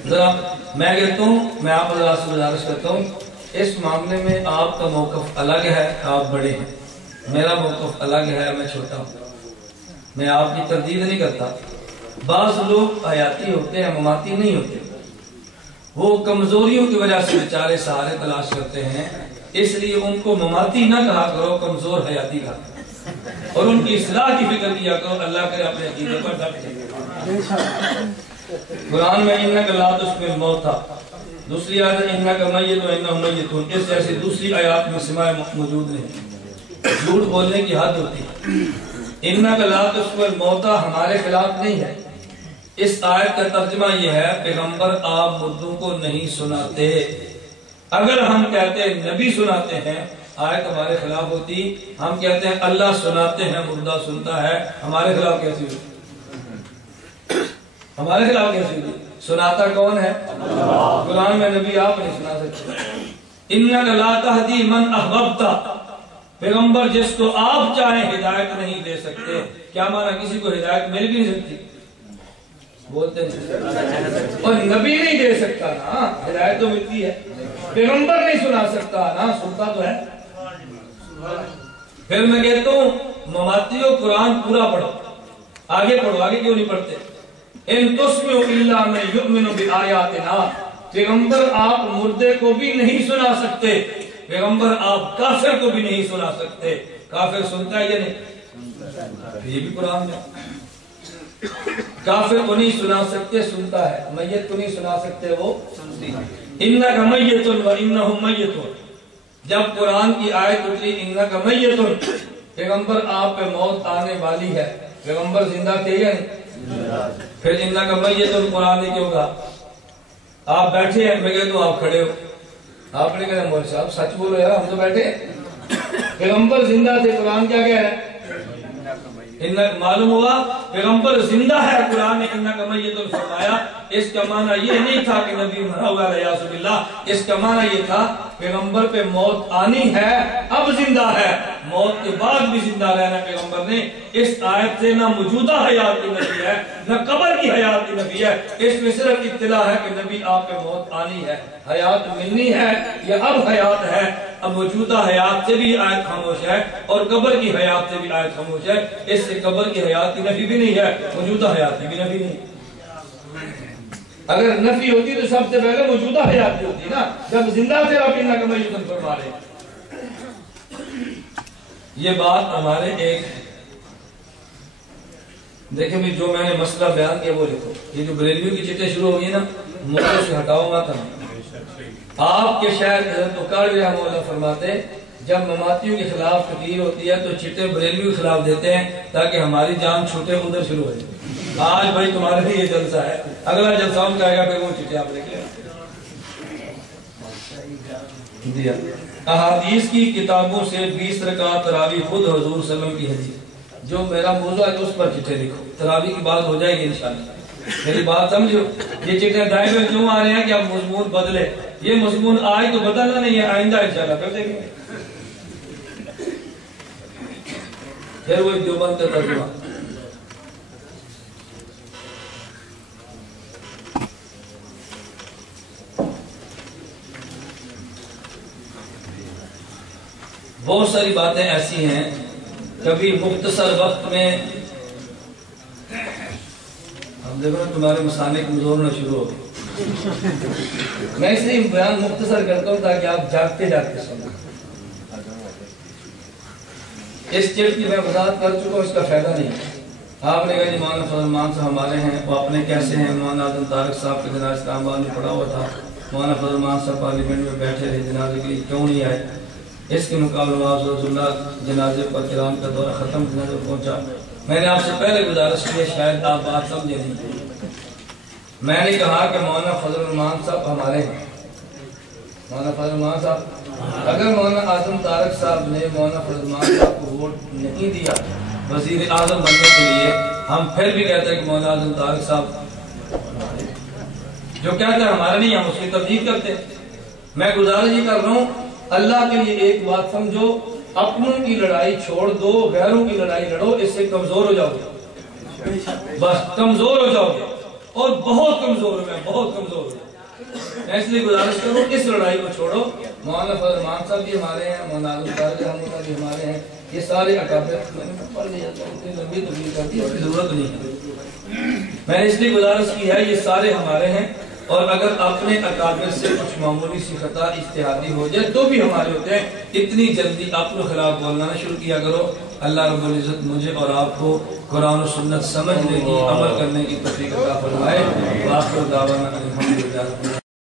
ذرا میں کہتا ہوں، میں آپ حضرات سے گزارش کرتا ہوں، اس معاملے میں آپ کا موقف الگ ہے، آپ بڑے ہیں، میرا موقف الگ ہے، میں چھوٹا ہوں، میں آپ کی تردید نہیں کرتا۔ بعض لوگ حیاتی ہوتے ہیں، مماتی نہیں ہوتے، وہ کمزوریوں کی وجہ سے بیچارے سہارے تلاش کرتے ہیں، اس لیے ان کو مماتی نہ کہا کرو، کمزور حیاتی کہا کرو، اور ان کی اصلاح کی فکر کیا کرو، اللہ کرے اپنے عقیدے پر ڈٹ جائے۔ قرآن میں انک لا تسمع الموتى، دوسری آیت انک میت وانہم میتون، اس جیسی دوسری آیات میں سماع موجود نہیں، جھوٹ بولنے کی حد ہوتی ہے۔ انک لا تسمع الموتى ہمارے خلاف نہیں ہے، اس آیت کا ترجمہ یہ ہے پیغمبر آپ مردوں کو نہیں سناتے، اگر ہم کہتے ہیں نبی سناتے ہیں آیت ہمارے خلاف ہوتی، ہم کہتے ہیں اللہ سناتے ہیں مردہ سنتا ہے، ہمارے خلاف کیسی ہوتی؟ ہمارے خلاف کیسی ہوتی؟ سناتا کون ہے؟ قرآن میں نبی آپ نہیں سنا سکتے۔ انک لا تہدی من احببت، پیغمبر جس کو آپ چاہیں ہدایت نہیں دے سکتے، کیا معنی کسی کو ہدایت مل بھی نہیں سکتی؟ بولتے نہیں، اور نبی نہیں دے سکتا نا، ہدایت تو ملتی ہے، پیغمبر نہیں سنا سکتا نا، سنتا تو ہے۔ پھر میں کہتا ہوں مماتیوں قرآن پورا پڑھو، آگے پڑھو، آگے کیوں نہیں پڑھتے؟ ان تسمعوا الا من یؤمن بآیاتنا، پیغمبر آپ مردے کو بھی نہیں سنا سکتے، پیغمبر آپ کافر کو بھی نہیں سنا سکتے، کافر سنتا ہے یا نہیں؟ یہ بھی قرآن میں کافر کو نہیں سنا سکتے، سنتا ہے، میت کو نہیں سنا سکتے، وہ سنتی ہے۔ انک میت وانہم میتون، جب قرآن کی آیت اتری انک میتون، پیغمبر آپ پہ موت آنے والی ہے، پیغمبر زندہ تھے یا نہیں؟ پھر انک میتون قرآن نے کیوں کہا؟ آپ بیٹھے ہیں، میں کہتا ہوں آپ کھڑے ہو، آپ نے کہا مولوی صاحب سچ بولو یار، ہم تو بیٹھے ہیں، پیغمبر زندہ تھے، قرآن کیا کہہ رہا ہے؟ معلوم ہوا پیغمبر زندہ ہے، قرآن نے انک میتون فرمایا، اس کا معنی یہ نہیں تھا کہ نبی مرا ہوا ہے یعوذ باللہ، اس کا معنی یہ تھا پیغمبر پہ موت آنی ہے، اب زندہ ہے، موت کے بعد بھی زندہ رہنا پیغمبر نے اس آیت سے نہ موجودہ حیات کی نفی ہے نہ قبر کی حیات کی نفی ہے. اس میں صرف اطلاع ہے کہ نبی آپ پہ موت آنی ہے, حیات ملنی ہے یا اب حیات ہے. اب موجودہ حیات سے بھی آیت خاموش ہے اور قبر کی حیات سے بھی آیت خاموش ہے. اس سے قبر کی حیات کی نفی بھی نہیں ہے, موجودہ حیات کی بھی نفی نہیں. اگر نفی ہوتی تو سب سے پہلے موجودہ حیات کی ہوتی نا, جب زندہ تھے آپ انہا کا میتن فرما رہے. یہ بات ہمارے ایک دیکھیں بھی جو میں نے مسئلہ بیان کیا وہ لکھو. یہ جو بریلویوں کی چٹیں شروع ہوگی نا, مجھے سے ہٹاؤ مت. آپ کے شاید حضرت اکاڑوی رحمہ اللہ فرماتے جب مماتیوں کے خلاف تقریر ہوتی ہے تو چٹے بریلویوں کے خلاف دیتے ہیں تاکہ ہماری جان چھوٹے ادھر شروع ہو جائے. آج بھائی تمہارے لیے یہ جلسہ ہے, اگلا جلسہ ہم جائے گا پھر وہ چٹے آپ لکھ لیں. احادیث کی کتابوں سے 20 رکعت تراویح خود حضور صلی اللہ علیہ وسلم کی حدیث جو میرا موضوع ہے اس پر چٹے لکھو. تراویح کی بات ہو جائے گی انشاءاللہ. میری بات سمجھو, یہ چٹے دائیں میں کیوں آ رہے ہیں کہ اب مضمون بدلے. یہ مضمون آج تو بدلنا نہیں ہے, آئندہ انشاءاللہ پھر دیکھیں گے. پھر وہ دیوبند کا ترجمہ. بہت ساری باتیں ایسی ہیں کبھی مختصر وقت میں ہم دیکھو تمہارے مسانے کمزور ہونا شروع ہو گئے. میں اس لیے بیان مختصر کرتا ہوں تاکہ آپ جاگتے جاگتے سنیں. اس چیز کی میں وضاحت کر چکا ہوں, اس کا فائدہ نہیں. آپ نے کہا جی مولانا فضل الرحمان صاحب ہمارے ہیں, وہ اپنے کیسے ہیں. مولانا اعظم طارق صاحب کے جنازے اسلام آباد میں پڑا ہوا تھا. مولانا فضل الرحمان صاحب پارلیمنٹ میں بیٹھے رہے, جنازے کے لیے کیوں نہیں آئے. اس کے مقابلے رسول اللہ جنازے پر کرام کا دورہ ختم جنازے پہنچا. میں نے آپ سے پہلے گزارش کی, شاید آپ بات سمجھے نہیں. میں نے کہا کہ مولانا فضل الرحمان صاحب ہمارے ہیں. مولانا فضل الرحمان صاحب, اگر مولانا اعظم طارق صاحب نے مولانا فضل الرحمان صاحب کو ووٹ نہیں دیا وزیر اعظم بننے کے لیے, ہم پھر بھی کہتے ہیں کہ مولانا اعظم طارق صاحب جو کہتے ہیں ہمارے نہیں, ہم اس کی تردید کرتے. میں گزارش یہ کر رہا ہوں, اللہ کے لیے ایک بات سمجھو, اپنوں کی لڑائی چھوڑ دو, غیروں کی لڑائی لڑو, اس سے کمزور ہو جاؤ گے. بس کمزور ہو جاؤ گے, اور بہت کمزور ہو گئے, بہت کمزور ہو گئے. میں اس لیے گزارش کروں اس لڑائی کو چھوڑو. مولانا فضل الرحمان صاحب بھی ہمارے ہیں, مولانا اعظم طارق صاحب بھی ہمارے ہیں. یہ سارے اکابر پڑھ لیا اتنی لمبی تبلیغ کرتی ہے, اس کی ضرورت نہیں ہے. میں نے اس لیے گزارش کی ہے, یہ سارے ہمارے ہیں, اور اگر اپنے اکابر سے کچھ معمولی سی خطا اجتہادی ہو جائے تو بھی ہمارے ہوتے ہیں. اتنی جلدی اپنے خلاف بولنا نہ شروع کیا کرو. اللہ رب العزت مجھے اور آپ کو قرآن و سنت سمجھنے کی, عمل کرنے کی توفیق عطا فرمائے. وآخر دعوانا الحمدللہ.